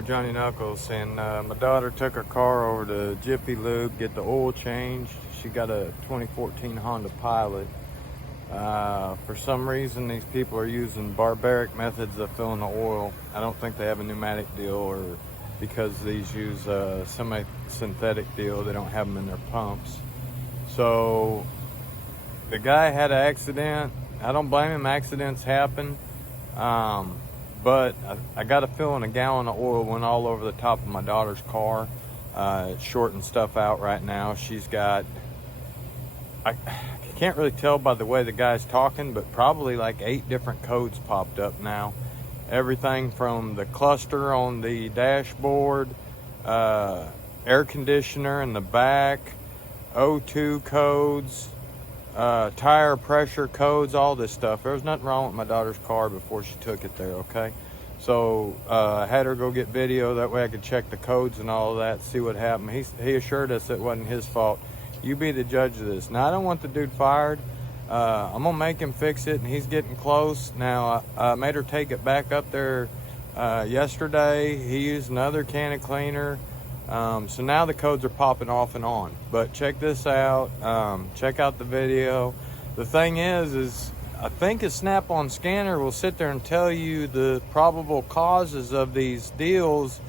Johnny Knuckles, and my daughter took her car over to Jiffy Lube, get the oil changed. She got a 2014 Honda Pilot. For some reason, these people are using barbaric methods of filling the oil. I don't think they have a pneumatic deal, or because these use a semi-synthetic deal, they don't have them in their pumps. So the guy had an accident. I don't blame him, accidents happen. But I got a feeling a gallon of oil went all over the top of my daughter's car. It's shorting stuff out right now. She's got, I can't really tell by the way the guy's talking, but probably like 8 different codes popped up now. Everything from the cluster on the dashboard, air conditioner in the back, O2 codes, tire pressure codes, all this stuff. There was nothing wrong with my daughter's car before she took it there, okay? So I had her go get video, that way I could check the codes and all of that, see what happened. He assured us it wasn't his fault. You be the judge of this. Now, I don't want the dude fired. I'm gonna make him fix it, and he's getting close. Now, I made her take it back up there yesterday. He used another can of cleaner. So now the codes are popping off and on. But check this out. Check out the video. The thing is I think a Snap-on scanner will sit there and tell you the probable causes of these deals,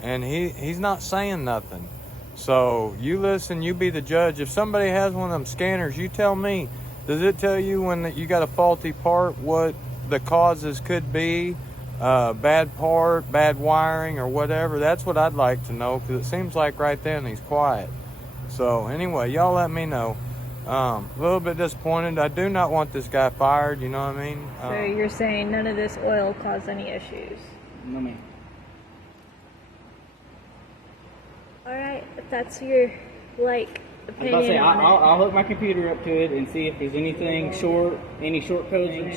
and he's not saying nothing. So you listen, you be the judge. If somebody has one of them scanners, you tell me. Does it tell you when you got a faulty part what the causes could be? Bad part, bad wiring, or whatever? That's what I'd like to know, because it seems like right then he's quiet. So anyway, y'all let me know. A little bit disappointed. I do not want this guy fired, you know what I mean? So you're saying none of this oil caused any issues? No, ma'am. Alright, if that's your, opinion I was about to say, on I'll hook my computer up to it and see if there's anything short, any short codes of the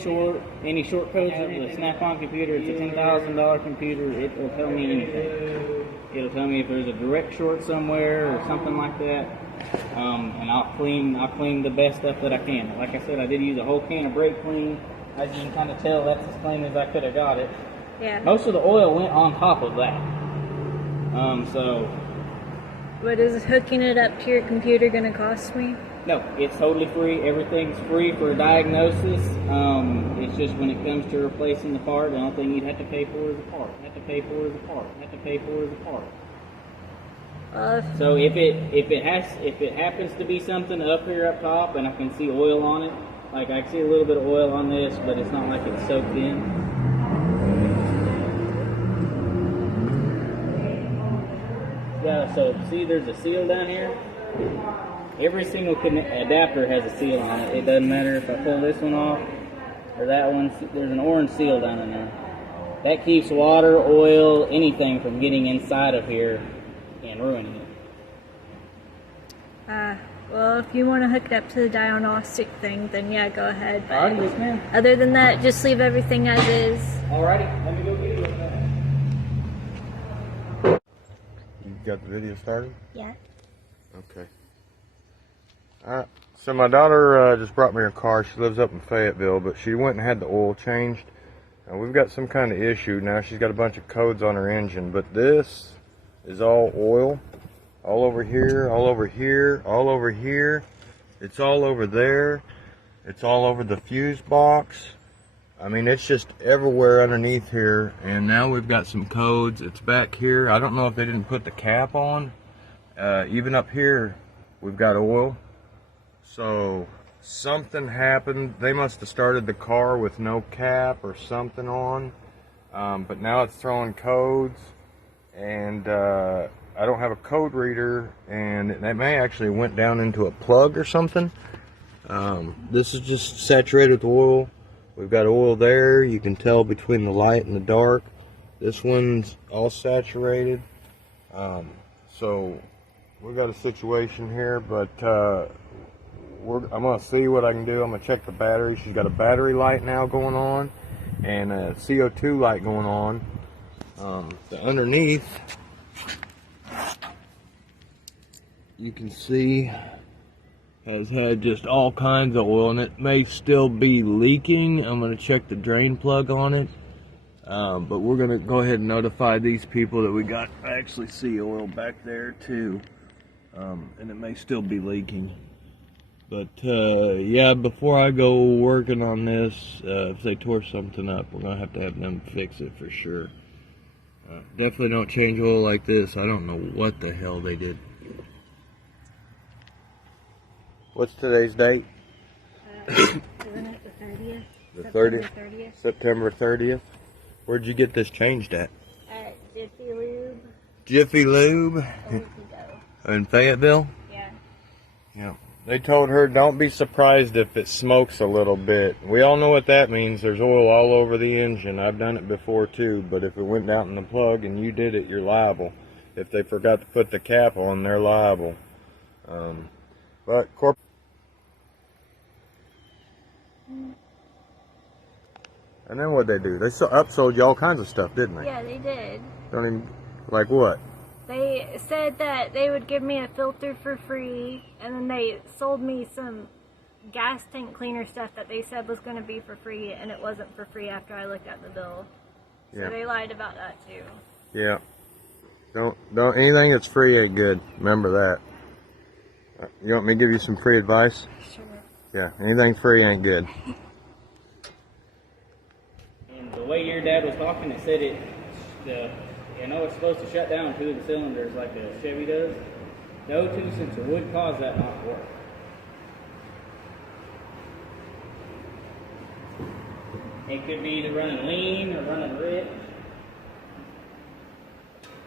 Snap-on computer. It's a $10,000 computer. It will tell me anything. It'll tell me if there's a direct short somewhere or something like that. And I'll clean the best stuff that I can. Like I said, I did use a whole can of brake clean. As you can kind of tell, that's as clean as I could have got it. Yeah. Most of the oil went on top of that. But is hooking it up to your computer going to cost me? No, it's totally free. Everything's free for Diagnosis. It's just when it comes to replacing the part, the only thing you'd have to pay for is the part. So if it happens to be something up here up top, and I can see oil on it, like I can see a little bit of oil on this, but it's not like it's soaked in. Yeah, so see there's a seal down here. Every single adapter has a seal on it. It doesn't matter if I pull this one off or that one. There's an orange seal down in there. That keeps water, oil, anything from getting inside of here and ruining it. Well, if you want to hook it up to the diagnostic thing, then yeah, go ahead. But Alright, yes ma'am. other than that, just leave everything as is. Alrighty, let me go get it. You got the video started? Yeah. Okay. Alright, so my daughter just brought me her car. She lives up in Fayetteville, but she went and had the oil changed. We've got some kind of issue now. She's got a bunch of codes on her engine, but this is all oil. All over here, all over here, all over here. It's all over there. It's all over the fuse box. I mean, it's just everywhere underneath here. And now we've got some codes. It's back here. I don't know if they didn't put the cap on. Even up here, we've got oil. So something happened. They must have started the car with no cap or something on. But now it's throwing codes. And I don't have a code reader, and it may actually went down into a plug or something. This is just saturated with oil. We've got oil there. You can tell between the light and the dark. This one's all saturated. So we've got a situation here, but I'm going to see what I can do. I'm going to check the battery. She's got a battery light now going on and a CO2 light going on. The underneath, you can see, has had just all kinds of oil, and it may still be leaking. I'm going to check the drain plug on it. But we're gonna go ahead and notify these people that we got actually sea oil back there too, and it may still be leaking. But yeah, before I go working on this, if they tore something up, we're gonna have them fix it for sure. Definitely don't change oil like this. I don't know what the hell they did. What's today's date? Isn't it the 30th? The September 30th? 30th? September 30th? Where'd you get this changed at? At Jiffy Lube. Jiffy Lube A week ago. in Fayetteville? Yeah. Yeah. They told her, don't be surprised if it smokes a little bit. We all know what that means. There's oil all over the engine. I've done it before too, but if it went down in the plug and you did it, you're liable. If they forgot to put the cap on, they're liable. But and then what'd they do? They upsold you all kinds of stuff, didn't they? Yeah, they did. Don't even, like what? They said that they would give me a filter for free, and then they sold me some gas tank cleaner stuff that they said was going to be for free, and it wasn't for free after I looked at the bill. So Yeah. they lied about that too. Yeah. Don't anything that's free ain't good. Remember that. You want me to give you some free advice? Sure. Yeah, anything free ain't good. And the way your dad was talking, it said it's supposed to shut down 2 of the cylinders like the Chevy does. The O2 sensor would cause that not to work. It could be either running lean or running rich.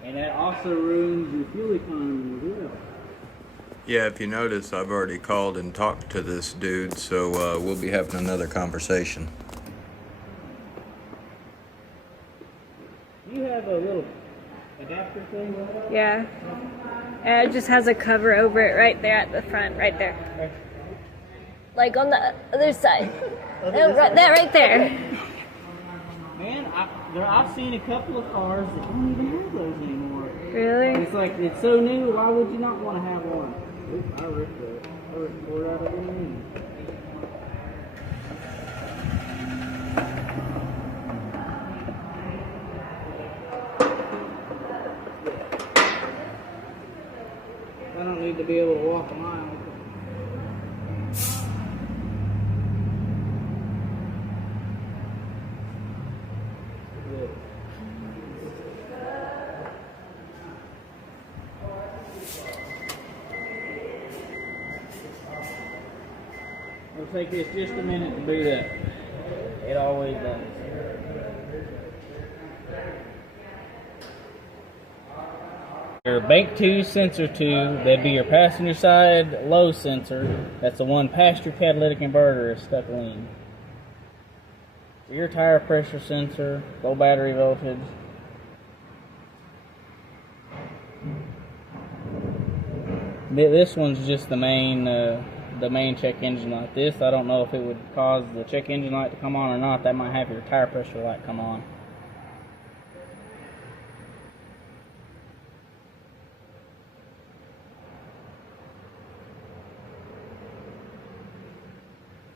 And that also ruins your fuel economy as well. Yeah, if you notice, I've already called and talked to this dude, so we'll be having another conversation. You have a little adapter thing? Yeah. And it just has a cover over it right there at the front, right there. Like on the other side. That right there. Man, I've seen a couple of cars that don't even have those anymore. Really? It's like, it's so new, why would you not want to have one? Oops, I ripped the cord out of the knee. I don't need to be able to walk a mile. It'll take this just a minute to boot up. It always does. Your bank 2 sensor 2, that'd be your passenger side low sensor. That's the one past your catalytic converter is stuck lean. Your tire pressure sensor, low battery voltage. This one's just the main check engine light. This, I don't know if it would cause the check engine light to come on or not. That might have your tire pressure light come on.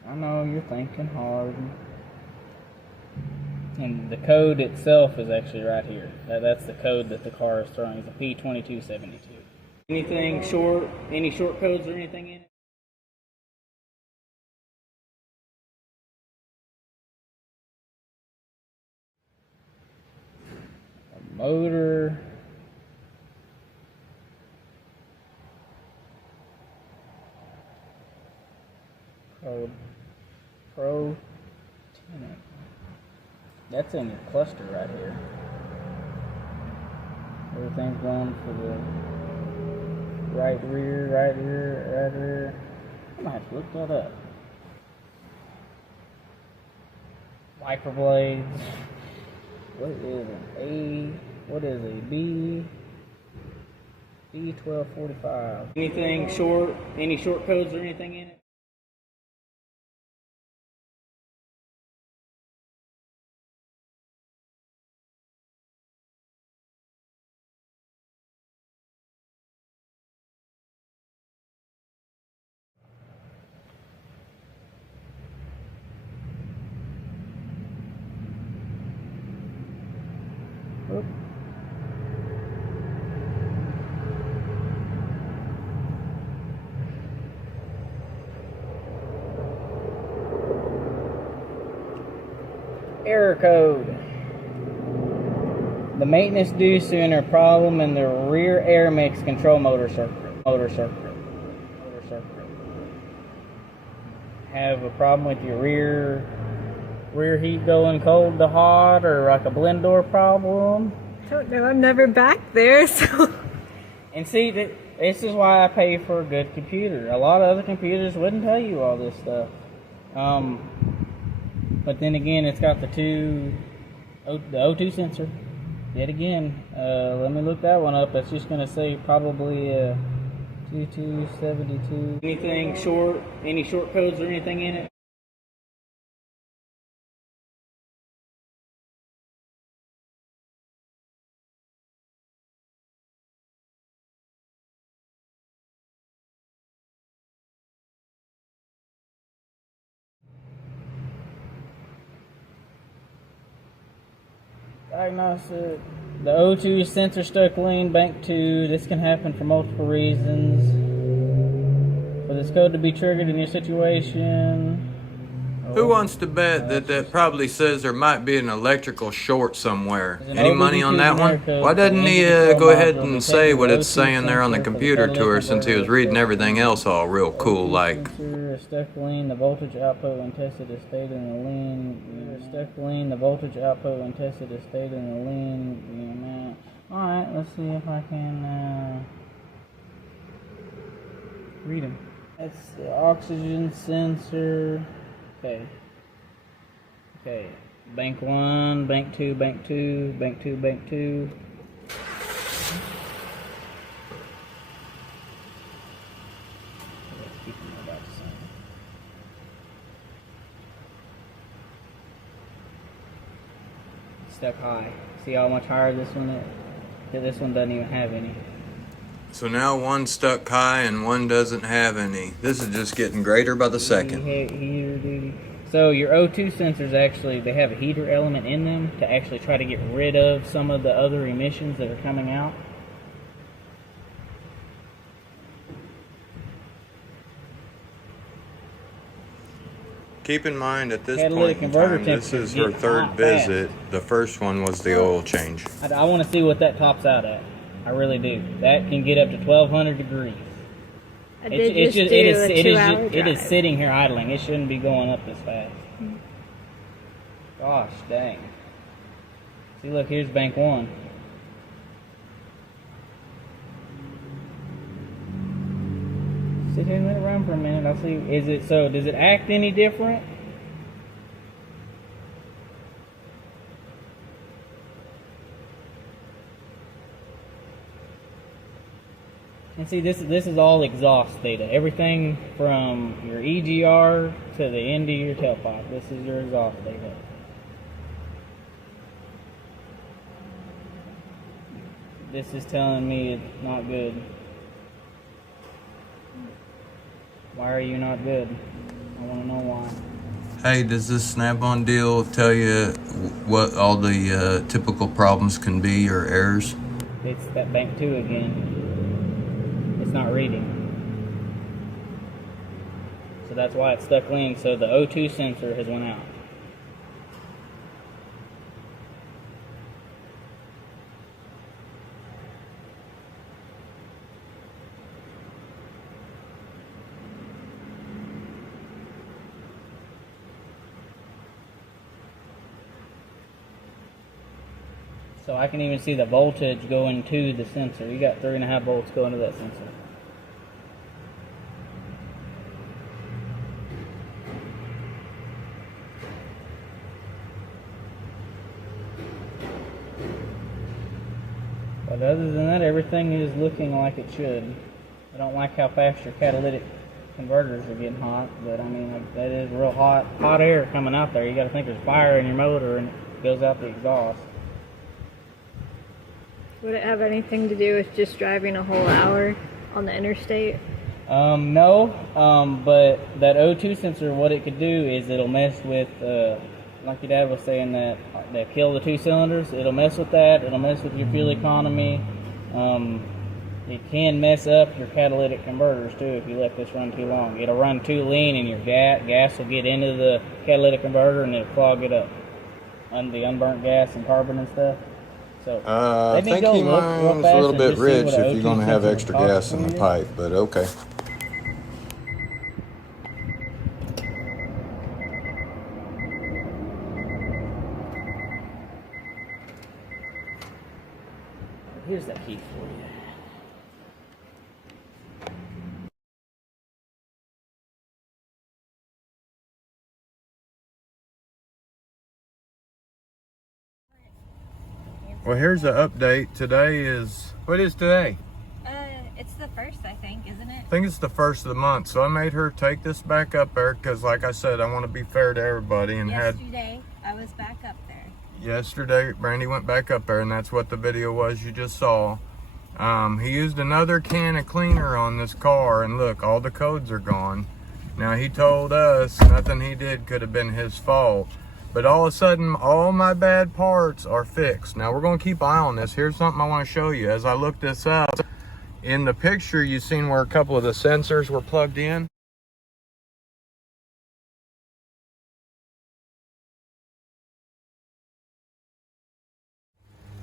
I know you're thinking hard. And the code itself is actually right here. That's the code that the car is throwing. It's a P2272. Anything short? Any short codes or anything in it? A motor. Pro tenant. That's in your cluster right here. Everything's going for the right rear. I might have to look that up. Wiper blades. What is an A? What is a B? B1245. Anything short? Any short codes or anything in it? Error code. The maintenance due to enter problem in the rear air mix control motor circuit. Have a problem with your rear heat going cold to hot, or like a blend door problem? I don't know. I'm never back there, so. And see, this is why I pay for a good computer. A lot of other computers wouldn't tell you all this stuff. But then again, it's got the O2 sensor. Yet again, let me look that one up. It's just going to say probably 2272. Anything short? Any short codes or anything in it? Diagnostic. The O2 sensor stuck lean, bank 2. This can happen for multiple reasons. For this code to be triggered in your situation. Who wants to bet that probably says there might be an electrical short somewhere? Any money on that one? Why doesn't he go ahead and say what it's saying there on the computer to her, since he was reading everything else all real cool like? Stuck lean, the voltage output when tested is stated in the lean. Stuck lean, the voltage output when tested is stated in the lean. Alright, let's see if I can read them. That's the oxygen sensor. Okay. Bank 1, bank 2, bank 2, bank 2, bank 2. Stuck high. See how much higher this one is? Yeah, this one doesn't even have any. So now one's stuck high and one doesn't have any. This is just getting greater by the second. Heater duty. So your O2 sensors actually, they have a heater element in them to actually try to get rid of some of the other emissions that are coming out. Keep in mind at this point in time, this is her third visit. The first one was the oil change. I want to see what that tops out at. I really do. That can get up to 1,200 degrees. It is sitting here idling. It shouldn't be going up this fast. Gosh dang. See, look, here's bank 1. Sit here and let it run for a minute. I'll see. Does it act any different? And see, this is all exhaust data. Everything from your EGR to the end of your tailpipe. This is your exhaust data. This is telling me it's not good. Why are you not good? I want to know why. Hey, does this Snap-on deal tell you what all the typical problems can be or errors? It's that bank 2 again. It's not reading. So that's why it's stuck lean. So the O2 sensor has went out. So I can even see the voltage going to the sensor. You got 3.5 volts going to that sensor. But other than that, everything is looking like it should. I don't like how fast your catalytic converters are getting hot, but I mean, like, that is real hot air coming out there. You got to think there's fire in your motor and it goes out the exhaust. Would it have anything to do with just driving a whole hour on the interstate? No, but that O2 sensor, what it could do is it'll mess with, like your dad was saying, that kill the 2 cylinders. It'll mess with that. It'll mess with your fuel economy. It can mess up your catalytic converters too if you let this run too long. It'll run too lean and your gas will get into the catalytic converter and it'll clog it up. the unburnt gas and carbon and stuff. So I let me think go he look real mine's a fast little and bit just see rich what if a you're going to O2 have sensor extra costs gas in for the you. pipe, but okay. Here's that key for you. Well, here's the update. Today is, what is today? It's the first, I think, isn't it? I think it's the first of the month. So I made her take this back up there because, like I said, I want to be fair to everybody. And Yesterday, I was back up there. yesterday, Brandy went back up there, and that's what the video was you just saw. He used another can of cleaner on this car, and look, all the codes are gone. Now, he told us nothing he did could have been his fault. But all of a sudden, all my bad parts are fixed. Now, we're going to keep an eye on this. Here's something I want to show you. As I look this up, in the picture, you've seen where a couple of the sensors were plugged in.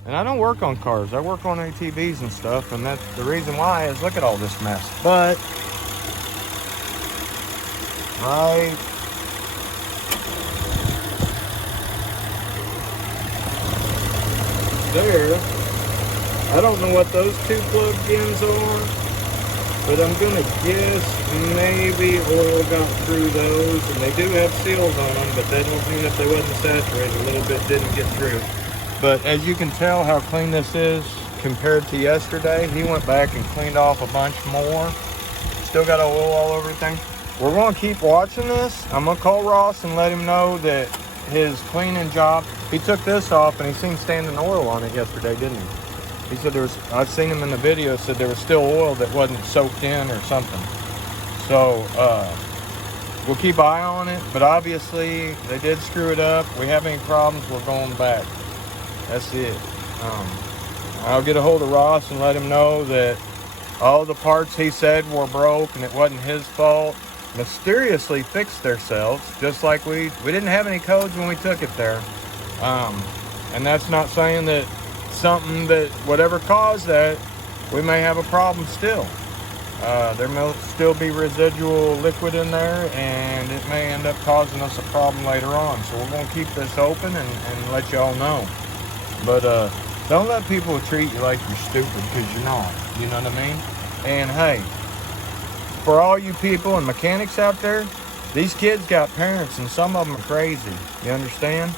And I don't work on cars. I work on ATVs and stuff. And that's the reason why is look at all this mess. But, right there, I don't know what those two plug-ins are, but I'm gonna guess maybe oil got through those, and they do have seals on them, but that don't mean if they wasn't saturated, a little bit didn't get through. But as you can tell how clean this is compared to yesterday, he went back and cleaned off a bunch more. Still got oil all over everything. We're gonna keep watching this. I'm gonna call Ross and let him know that his cleaning job, he took this off and he seen standing oil on it yesterday, didn't he? He said there was, I've seen him in the video, said there was still oil that wasn't soaked in or something. So, we'll keep an eye on it, but obviously they did screw it up. We have any problems, we're going back. That's it. I'll get a hold of Ross and let him know that all the parts he said were broke and it wasn't his fault mysteriously fixed themselves, just like we didn't have any codes when we took it there. And that's not saying that something that whatever caused that, we may have a problem still. There may still be residual liquid in there, and it may end up causing us a problem later on. So we're going to keep this open and let y'all know. But don't let people treat you like you're stupid, because you're not. You know what I mean? And hey, for all you people and mechanics out there, these kids got parents, and some of them are crazy. You understand?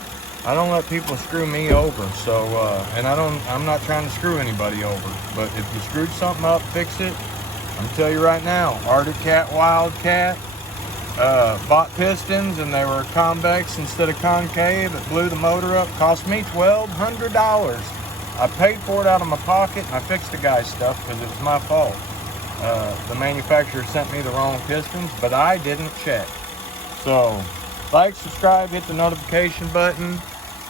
I don't let people screw me over. So, and I'm not trying to screw anybody over. But if you screwed something up, fix it. I'm gonna tell you right now, Arctic Cat Wildcat bought pistons, and they were convex instead of concave. It blew the motor up. Cost me $1,200. I paid for it out of my pocket, and I fixed the guy's stuff because it was my fault. The manufacturer sent me the wrong pistons, but I didn't check. So, like, subscribe, hit the notification button.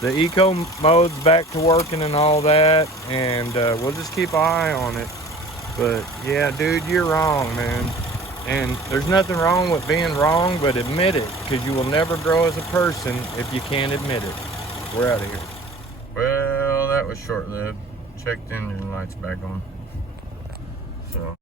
The eco mode's back to working and all that, and we'll just keep an eye on it. But yeah, dude, you're wrong, man. And there's nothing wrong with being wrong, but admit it, because you will never grow as a person if you can't admit it. We're out of here. Well, that was short-lived. Checked engine lights back on. So.